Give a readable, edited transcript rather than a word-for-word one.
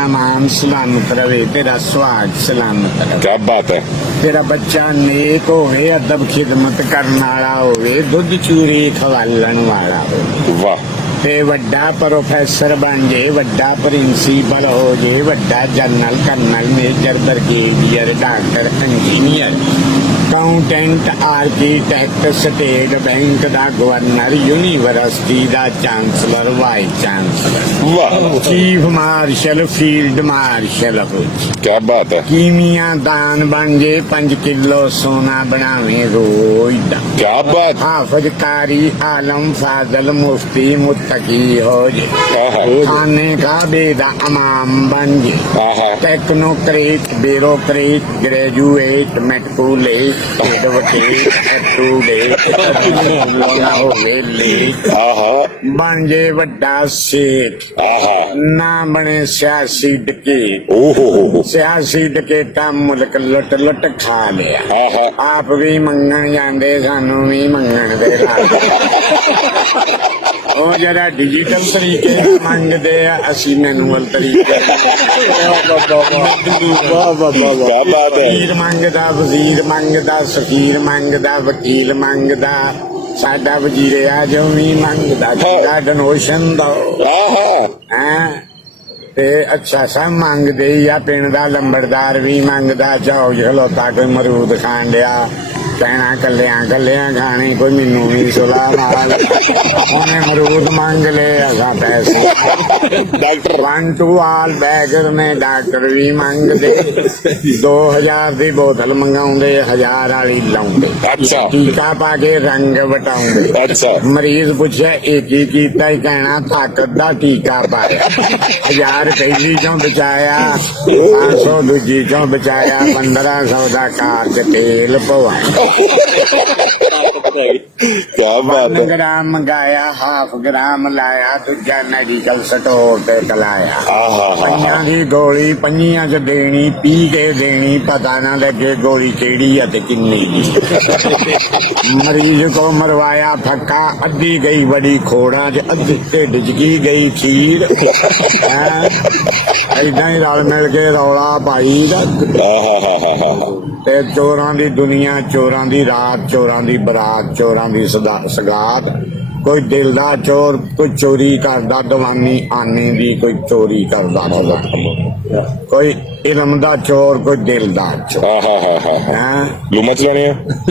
तेरा मान सलामत रहे, तेरा सुहाग सलामत रहे। क्या बात है। तेरा बच्चा नेक होवे, अदब खिदमत करने वाला होवे, दुध चूरी खवालन वाला होवे वाह। ते वड्डा प्रोफैसर बन जे, वड्डा प्रिंसीपल हो जे, वड्डा general colonel major brigadier doctor engineer accountant architect state bank दा गवर्नर यूनिवर्सिटी दा चांसलर वाइस चांसलर वाह चीफ मार्शल फील्ड मार्शल हो क्या बात है। कीमिया दान बन जे, 5 किलो सोना बनावे रोज दा। क्या बात। हाफज कारी आलम फाजल मुफ्ती मुत्तकी हो जे, आहा। खाने का बेदा इमाम बन जे, आहा। टेक्नोक्रेट ब्यूरोक्रेट ग्रेजुएट मेट्रोलेट आहा। बन जे वड्डा सेठ, आहा। ना बने सियासी डकैत। ओहो। सियासी डकैता मुल्क लुट लुट खा लिया। आहा। आप भी मंगन जाते, सानू भी मंगन दे ਉਹ ਜਿਹੜਾ ਡਿਜੀਟਲ ਤਰੀਕੇ ਮੰਗਦੇ ਆ, ਅਸੀਂ ਮੈਨੂਅਲ ਤਰੀਕੇ क्या बात है। ਵਜ਼ੀਰ ਮੰਗਦਾ, ਵਜ਼ੀਰ ਮੰਗਦਾ, ਸਫੀਰ ਮੰਗਦਾ, ਵਕੀਲ ਮੰਗਦਾ, ਸਾਡਾ ਵਜ਼ੀਰ ਆਜਮ ਵੀ ਮੰਗਦਾ, ਗਾਰਡਨ ਓਸ਼ਨ ਦਾ आहा। ਹੈ ਤੇ ਅੱਛਾ ਸਭ ਮੰਗਦੇ ਹੀ ਆ। ਪਿੰਡ ਦਾ ਲੰਬੜਦਾਰ ਵੀ ਮੰਗਦਾ, ਚਾਹੋ ਖਲੋਤਾ ਕੋਈ ਮਰੂਦ ਖਾਣ ਡਿਆ, ਕਹਿਣਾ ਕੱਲਿਆਂ ਕੱਲਿਆਂ ਖਾਣੇ, ਕੋਈ ਮੈਨੂੰ ਵੀ ਸੁਲਾ ਨਾਲ ਉਹਨੇ ਮਰੂਦ ਮੰਗ ਲਏ, ਅਸਾਂ ਪੈਸੇ डॉक्टर। 1 to all ਬੈਗਰ ਨੇ ਡਾਕਟਰ ਵੀ ਮੰਗਦੇ, 2000 ਦੀ ਬੋਤਲ ਮੰਗਾਉਂਦੇ, 1000 ਵਾਲੀ ਲਾਉਂਦੇ, ਅੱਛਾ। ਟੀਕਾ ਪਾ ਕੇ ਰੰਗ ਵਟਾਉਂਦੇ। अच्छा। ਮਰੀਜ਼ ਪੁੱਛਿਆ ਇਹ ਕੀ ਕੀਤਾ, ਹੀ ਕਹਿਣਾ ਤਾਕਤ ਦਾ ਟੀਕਾ ਪਾਇਆ, 1000 ਪਹਿਲੀ ਚੋਂ ਬਚਾਇਆ, 500 ਦੂਜੀ ਚੋਂ ਬਚਾਇਆ, 1500 ਦਾ ਕਾਰ ਚ ਤੇਲ ਪਵਾਇਆ। क्या बात 1 है। ਗ੍ਰਾਮ ਮੰਗਾਇਆ, ਹਾਫ ਗ੍ਰਾਮ ਲਾਇਆ, ਦੂਜਾ ਮੈਡੀਕਲ ਸਟੋਰ ਤੇ ਕਲਾਇਆ। ਆਹਾ। ਪਈਆਂ ਦੀ ਗੋਲੀ ਪਈਆਂ ਚ ਦੇਣੀ, ਪੀ ਕੇ ਦੇਣੀ, ਪਤਾ ਨਾ ਲੱਗੇ ਗੋਲੀ ਕਿਹੜੀ ਆ ਤੇ ਕਿੰਨੀ ਦੀ। ਮਰੀਜ਼ ਕੋ ਮਰਵਾਇਆ ਫੱਕਾ, ਅੱਧੀ ਗਈ ਬੜੀ ਖੋੜਾਂ ਚ, ਅੱਧੀ ਢਿੱਡ ਚ ਕੀ ਗਈ ਖੀਰ। ਏਦਾਂ ਹੀ ਰਲ ਮਿਲ ਕੇ ਰੌਲਾ ਪਾਈ ਦਾ। आहा। ਤੇ ਚੋਰਾਂ ਦੀ ਦੁਨੀਆ, ਚੋਰਾਂ ਦੀ ਰਾਤ, ਚੋਰਾਂ ਦੀ ਬਰਾਤ, ਚੋਰਾਂ ਦੀ ਸਗਾਤ। ਕੋਈ ਦਿਲ ਦਾ ਚੋਰ, ਕੋਈ ਚੋਰੀ ਕਰਦਾ ਦੀਵਾਨੀ ਆਨੇ ਦੀ, ਕੋਈ ਚੋਰੀ ਕਰਦਾ ਕੋਈ ਇਲਮ ਦਾ ਚੋਰ, ਕੋਈ ਦਿਲ ਦਾ ਚੋਰ। आहा। ਹੈਂ लूमा चलाने हैं।